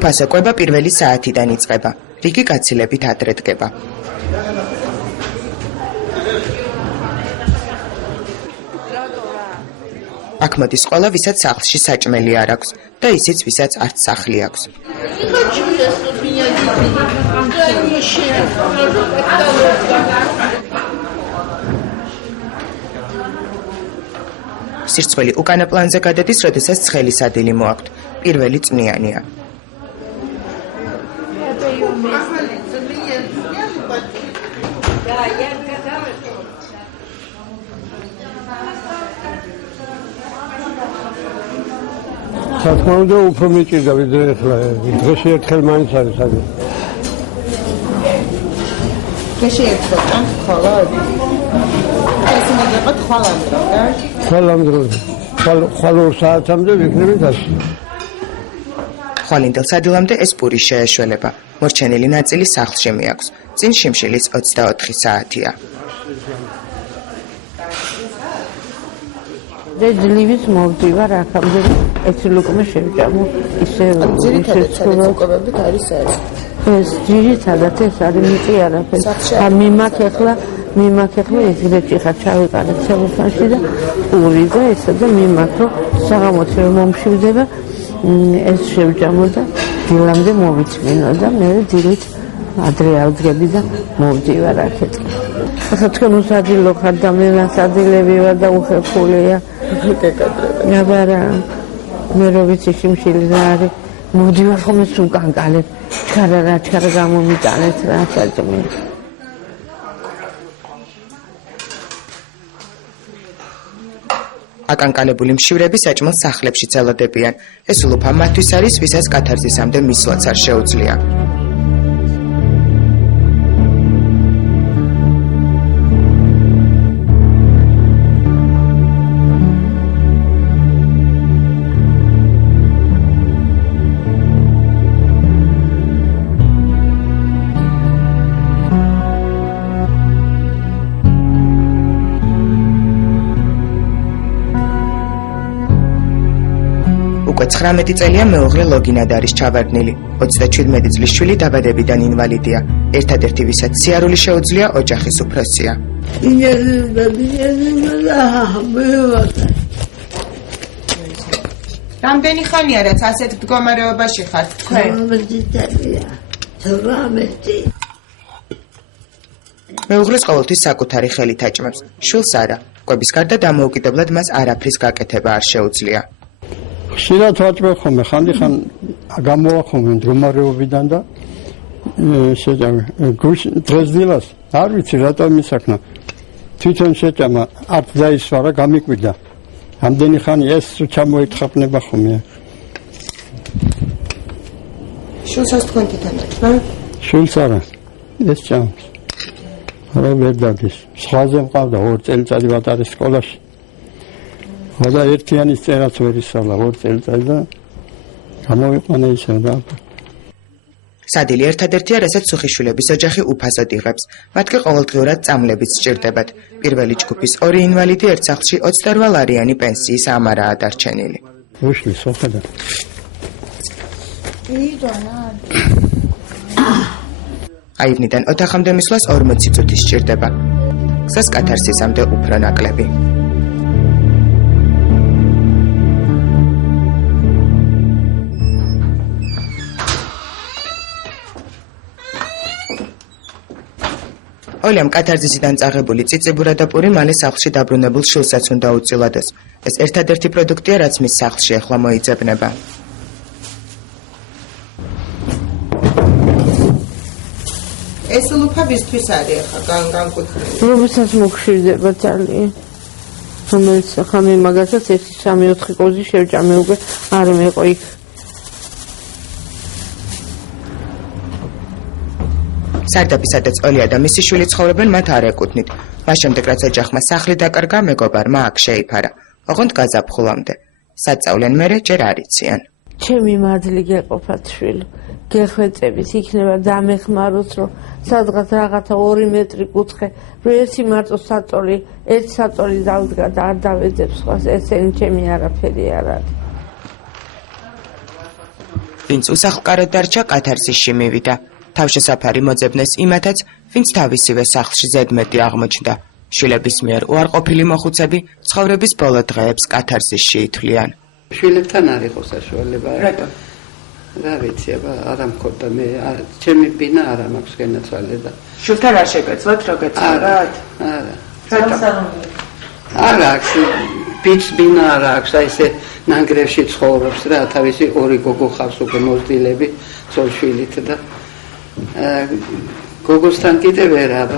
უფასო კვება პირველი საათიდან იწყება. რიგი გაცილებით ადრე დგება. აქ მოდის ყველა, ვისაც სახლში საჭმელი არ აქვს და ისიც, ვისაც არც სახლი აქვს. სირცხველი უკანა პლანზე გადადის, როდესაც ცხელი სადილი მოაქვთ. პირველი წვნიანია. სათქმაუნდა უფრო მიჭირდა ვიდრე ახლა დღეში ერთხელ მაინც არის სადი. დღეში ერთხელ ჭამ ხოლოდ. ეს მოგება ხვალამდე, რა? ხვალამდე. ხვალ 2 საათამდე ვიქნები დასი. ხვალინდელ სადილამდე ეს პური შეეშველება. მორჩენილი ნაწილი სახლში მიაქვს. წინ შიმშილის 24 საათია. ძლივიც მოვდივარ აქამდე ეს ლუკმე შევჭამო ისე ძირითადად უკვებებით არის ეს ძირითადად ეს არის მიწი არაფერი მიმაქ ეხლა ეგრეთი ხარ ჩავიყარე ცელოფანში და პური და ესა და მიმაქ რომ საღამოთი რომ მომშვიდება ეს შევჭამო და დილამდე მოვიწმინო და მე დილით ადრე ავძგები და მოვდივარ აქეთკენ ახლა თქვენ უსადილო ხარ და მე მასადილები ვარ და უხერხულია ნაბარა მე რო ვიცი შიმშილი რა არის მოვდივარ ხოლმე სულ კანკალებ ჩქარა გამომიტანეთ რა საჭმე აკანკალებული მშივრები საჭმელს სახლებშიც ელოდებიან. ეს ულუფა მათთვის არის, ვისაც კათარზისამდე მისვლაც არ შეუძლია. უკვე 19 წელია მეუღლე ლოგინად არის ჩავარდნილი. 37 წლის შვილი დაბადებიდან ინვალიდია. ერთადერთი ვისაც სიარული შეუძლია ოჯახის უფროსია. რამდენი ხანია რაც ასეთ მდგომარეობაში ხართ თქვენ? მეუღლეს ყოველთვის საკუთარი ხელით აჭმევს. შვილს არა. კვების გარდა დამოუკიდებლად მას არაფრის გაკეთება არ შეუძლია. ხშირად ვაჭმევ ხოლმე, ხანდახან გამოვახომე მდგომარეობიდან და დღეს დილას არ ვიცი რატომ მისაქნა. თვითონ შეჭამა, არც დაისვარა, გამიკვირდა. ამდენი ხანი ეს ჩამოეთხრაფნება ხოლმე. შვილსაც თქვენ თვითონ აჭმევთ? შვილს არა, ეს ჭამს. არა ვერ დადის. სხვაზე მყავდა 2 წელიწადი ვატარეს სკოლაში. და ერთიანის წერაც ვერ ისწავლა 2 წელიწად და გამოვიყვანა ისე და სადილი ერთადერთია, რასაც სუხიშვილების ოჯახი უფასოდ იღებს. მათ კი ყოველდღიურად წამლებიც სჭირდებათ. პირველი ჯგუფის 2 ინვალიდი ერთ სახლში 28 ლარიანი პენსიის ამარაა დარჩენილი. უშლის ხოხდა. აივნიდან ოთახამდე მისვლას 40 წუთი სჭირდება. გზას კათარსისამდე უფრო ნაკლები. ოლემ კათარზისიდან წაღებული წიწიბურა და პური მალე სახლში დაბრუნებულ შვილსაც უნდა უწილადოს. ეს ერთადერთი პროდუქტია, რაც მის სახლში ახლა მოიძებნება. ეს ულუფა ვისთვის არის ახლა განკუთვნილი? როდესაც მოგშვიდება ძალიან. რომელიც ხამე მაგასაც 1-3-4 კოზი შევჭამე უკვე არ მეყო იქ. სარდაფი, სადაც ოლია და მისი შვილი ცხოვრობენ, მათ არ ეკუთვნით. მას შემდეგ, რაც ოჯახმა სახლი დაკარგა, მეგობარმა აქ შეიფარა. ოღონდ გაზაფხულამდე. საწავლენ მერე ჯერ არ იციან. ჩემი მადლი გეყოფათ შვილი. გეხვეწების, იქნება დამეხმაროს, რომ სადღაც რაღაცა 2 მეტრი კუთხე, რომ ერთი მარტო საწოლი, ერთი საწოლი დავდგა და არ დავეძებ სხვას, ესენი ჩემი არაფერი არ არის. ვინც უსახლკაროდ დარჩა, კათარსისში მივიდა. თავშესაფარი მოძებნეს იმათაც, ვინც თავისივე სახლში ზედმეტი აღმოჩნდა. შვილების მიერ უარყოფილი მოხუცები ცხოვრების ბოლო დღეებს კათარსისში ითვლიან. შვილებთან არ იყო საშუალება. რატომ? რა ვიცი, აბა არ მქონდა მე, ჩემი ბინა არ მაქვს განაცვალე და შვილთან არ შეგეძლოთ, რო გეცხოვრათ? არა. რატომ? არ აქვს, ბიჭს ბინა არ აქვს, აი ესე ნანგრევში ცხოვრობს რა, თავისი 2 გოგო ხავს უკვე მოზრდილები, ძოლშვილით და გოგოსთან კიდევ ვერ არ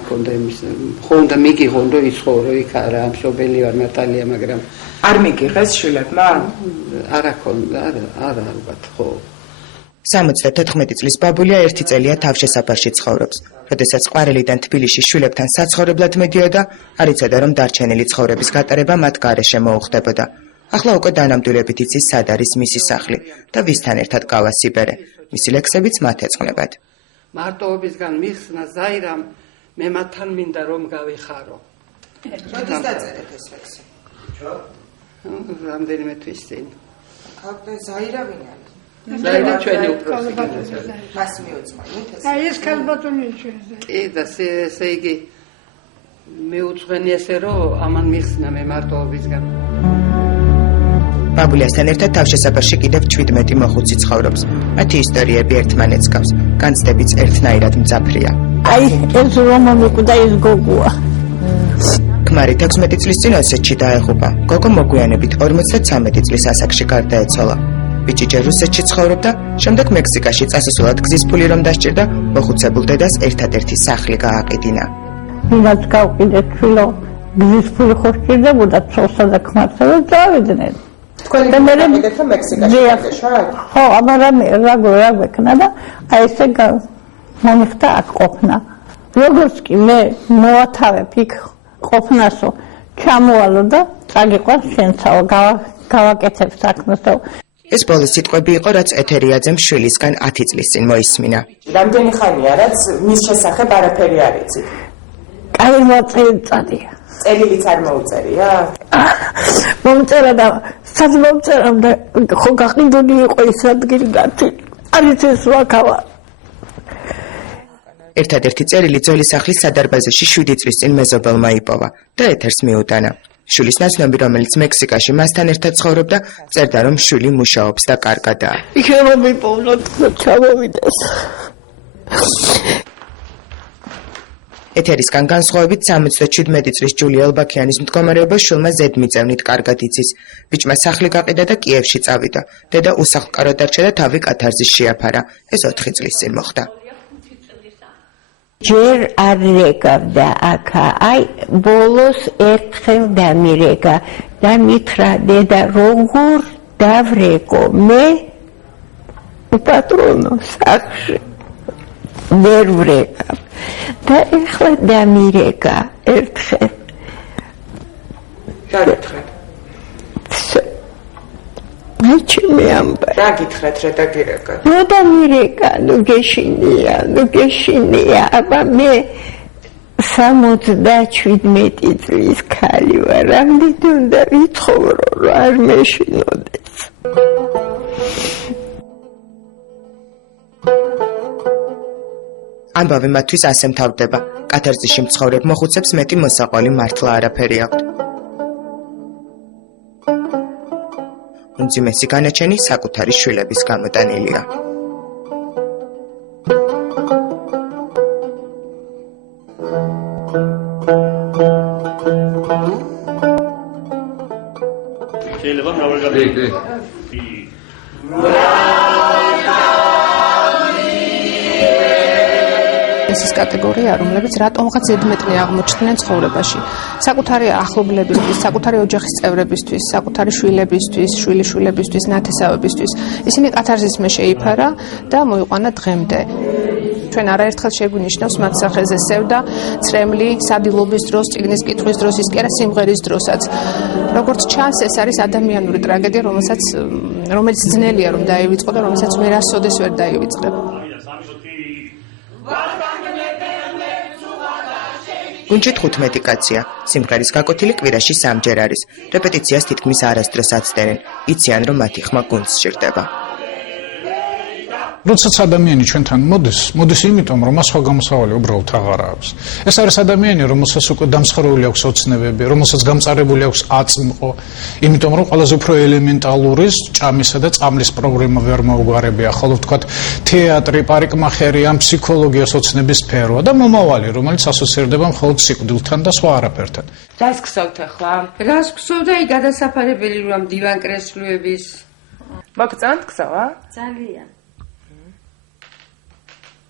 მქონდა იმის, ხონდა მიგიღონ რომ იცხოვრო იქ არა, მშობელი ვარ მართალია, მაგრამ არ მიგიღეს შვილებმა? არა ქონდა, არა ალბათ, ხო. 74 წლის ბაბულია 1 წელია თავშესაფარში ცხოვრობს. როდესაც ყვარელიდან თბილისში შვილებთან საცხოვრებლად მიდიოდა, არ იცოდა რომ დარჩენილი ცხოვრების გატარება მათ გარეშე მოუხდებოდა. ახლა უკვე დანამდვილებით იცის სად არის მისი სახლი და ვისთან ერთად გავა სიბერე. მისი ლექსებიც მათ ეწყნებათ. მარტოობისგან მიხსნა ზაირამ, მე მათთან მინდა რომ გავიხარო. როდის დაწერეთ ეს ლექსი? რამდენიმე თვის წინ. აქ ზაირა ვინ არის? ზაირა ჩვენი უფროსი. მას მიუძღვენით ეს? აი ეს ქალბატონი ჩვენზე. კი და ესე იგი მეუძღვენი ესე რომ ამან მიხსნა მე მარტოობისგან. ბაბულიასთან ერთად თავშესაფარში კიდევ 17 მოხუცი ცხოვრობს. მათი ისტორიები ერთმანეთს გავს. განცდებიც ერთნაირად მძაფრია. აი ეს რომანი და ეს გოგოა. ქმარი 16 წლის წინ ოსეთში დაეღუპა. გოგო მოგვიანებით 53 წლის ასაკში გარდაეცვალა. ბიჭი ჯერ რუსეთში ცხოვრობდა, შემდეგ მექსიკაში წასასვლელად გზის ფული რომ დასჭირდა, მოხუცებულ დედას ერთადერთი სახლი გააყიდინა. ვინაც გავყიდეთ შვილო, გზის ფული ხო სჭირდებოდა ცოლსა და ქმარსა და წავიდნენ. თქვენი გაყიდეთ რომ მექსიკაში გაშოთ? ხო, მაგრამ რა გვექნა და აი ესე მომიხდა აქ ყოფნა. როგორც კი მე მოვათავებ იქ ყოფნასო, ჩამოვალო და წაგიყვანს შენცაო, გავაკეთებ საქმეს და ეს ბოლო სიტყვები იყო, რაც ეთერიაძემ შვილისგან 10 წლის წინ მოისმინა. რამდენი ხანია, რაც მის შესახებ არაფერი არ იცით? კაი მოწიწადია. წერილიც არ მოუწერია? მომწერა და სად მომწერა და ხო გაყიდული იყო ის ადგილი გათი. არის ეს ვაკავა. ერთადერთი წერილი ძველი სახლის სადარბაზოში 7 წლის წინ მეზობელმა იპოვა და ეთერს მიუტანა. შვილის ნაცნობი, რომელიც მექსიკაში მასთან ერთად ცხოვრობდა, წერდა, რომ შვილი მუშაობს და კარგადაა. იქნება მიპოვნოთ და ჩამოვიდეს. ეთერისგან განსხვავებით 77 წლის ჯულია ელბაქიანის მდგომარეობა შვილმა ზედმიწევნით კარგად იცის. ბიჭმა სახლი გაყიდა და კიევში წავიდა. დედა უსახლკაროდ დარჩა და თავი კათარზის შეაფარა. ეს 4 წლის წინ მოხდა. ჯერ არ რეკავდა აქა, აი ბოლოს ერთხელ დამირეკა და მითხრა დედა როგორ დავრეკო მე უპატრონო სახლში ვერ ვრეკავ და ეხლა დამირეკა ერთხელ. რა გითხრათ? აი ჩემი ამბა. რა გითხრათ, რა დაგირეკათ? ნუ დამირეკა, ნუ გეშინია, აბა მე 77 წლის ქალი ვარ, რამდენი უნდა ვიცხოვრო, რომ არ მეშინოდეს. ამბავი მათთვის ასე მთავრდება. კათარზისში მცხოვრებ მოხუცებს მეტი მოსაყვალი მართლა არაფერი აქვთ. უმძიმესი განაჩენი საკუთარი შვილების გამოტანილია. შეიძლება მრავალგადასახადი. ეს კატეგორია, რომლებიც რატომღაც ზედმეტნი აღმოჩნდნენ ცხოვრებაში. საკუთარი ახლობლებისთვის, საკუთარი ოჯახის წევრებისთვის, საკუთარი შვილებისთვის, შვილიშვილებისთვის, ნათესავებისთვის. ისინი კათარზის მე შეიფარა და მოიყვანა დღემდე. ჩვენ არაერთხელ შეგვინიშნავს მათ სახეზე სევდა, ცრემლი, სადილობის დროს, წიგნის კითხვის დროს, ის კი არა სიმღერის დროსაც. როგორც ჩანს, ეს არის ადამიანური ტრაგედია, რომელსაც რომელიც ძნელია რომ დაივიწყო და რომელსაც ვერასოდეს ვერ დაივიწყებ. გუნდში 15 კაცია. სიმღერის გაკოთილი კვირაში 3-ჯერ არის. რეპეტიციას თითქმის არასდროს აცდენენ. იციან რომ მათი ხმა გუნდს სჭირდება. როდესაც ადამიანი ჩვენთან მოდის იმიტომ რომ მას სხვა გამოსავალი უბრალოდ აღარ აქვს. ეს არის ადამიანი რომელსაც უკვე დამსხვრეული აქვს ოცნებები, რომელსაც გამწარებული აქვს აწმყო, იმიტომ რომ ყველაზე უფრო ელემენტალური ჭამისა და წამლის პრობლემა ვერ მოუგვარებია, ხოლო ვთქვათ თეატრი, პარიკმახერია, ფსიქოლოგიას ოცნების სფეროა და მომავალი, რომელიც ასოცირდება მხოლოდ სიკვდილთან და სხვა არაფერთან. რას გსაუთ ახლა? რას გსოვდა იქ გადასაფარებელი რომ დივან კრესლუების მოგწონთ გზავა? ძალიან.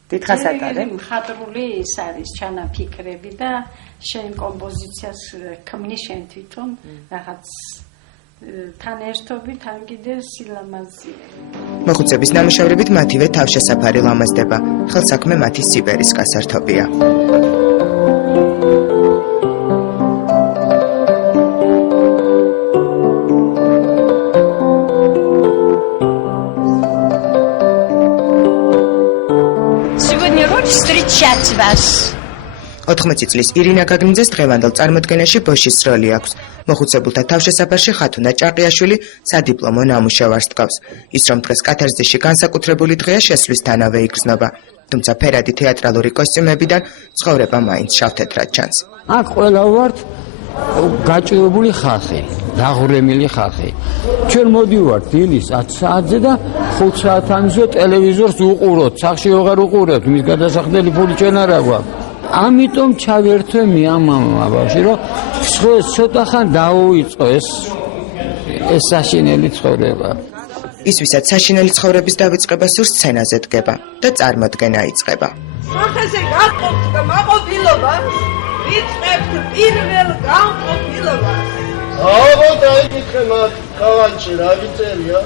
დიდხანს ატარებ? მხატვრული ის არის ჩანაფიქრები და შენ კომპოზიციას ქმნის შენ თვითონ რაღაც თან ერთობით ან კიდე სილამაზია. მოხუცების ნამუშევრებით მათივე თავშესაფარი ლამაზდება. ხელსაქმე მათი სიბერის გასართობია. Встречать вас. 80 წლის ირინა გაგნიძეს დღევანდელ წარმოდგენაში ბოშის როლი აქვს. მოხუცებულთა თავშესაფარში ხათუნა ჭაყიაშვილი სადიპლომო ნამუშევარს დგავს. ის რომ დღეს კათარზისში განსაკუთრებული დღეა, შესვლისთანავე იგრძნობა. თუმცა ფერადი თეატრალური კოსტიუმებიდან ცხოვრება მაინც შავთეთრად ჩანს. აქ ყველა ვართ გაჭირებული ხალხი, დაღურემილი ხალხი. ჩვენ მოდივართ დილის 10 საათზე და 5 საათამდე ტელევიზორს უყუროთ, სახში ვეღარ უყურებთ, მის გადასახდელი ფული ჩვენ არ აქვს. ამიტომ ჩავერთვე მე ამ ბავშვი, რომ ცოტა ხან დაუიწყო ეს საშინელი ცხოვრება. ის ვისაც საშინელი ცხოვრების დავიწყება სურს სცენაზე დგება და წარმოდგენა იწყება. სახეზე გაყოფთ და მაყოფილობა ვიწყებთ პირველ განყოფილებას. აბა დაიკითხე მათ კავანჩი რა გიწერია?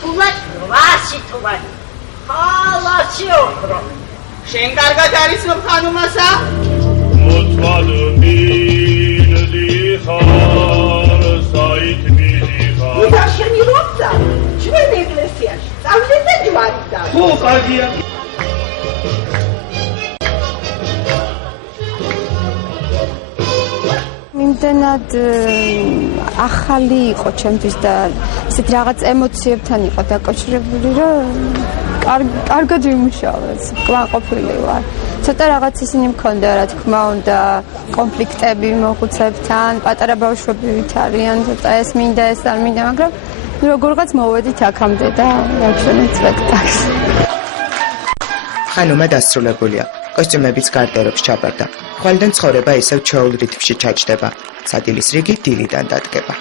თუმცა ვაში თუმცა ხალაში ოქრო. შენ კარგად არის რომ ხანუმასა? მოწვად მინდი ხარ საით მიდი ხარ. უდა შენი როცა ჩვენ ეკლესიაში წავიდე და ჯვარიდა. ხო კარგია. იმდენად ახალი იყო ჩემთვის და ისეთ რაღაც ემოციებთან იყო დაკავშირებული, რომ კარგად ვიმუშავა, კმაყოფილი ვარ. ცოტა რაღაც ისინი მქონდა, რა თქმა უნდა, კონფლიქტები მოხუცებთან, პატარა ბავშვები არიან, ცოტა ეს მინდა, ეს არ მინდა, მაგრამ როგორღაც მოვედით აქამდე და გავჩვენეთ სპექტაკლს. ხანუმა დასრულებულია. კოსტიუმებიც გარდერობს ჩაბარდა. ხვალიდან ცხოვრება ისევ ჩვეულ რითმში ჩაჯდება. სადილის რიგი დილიდან დადგება.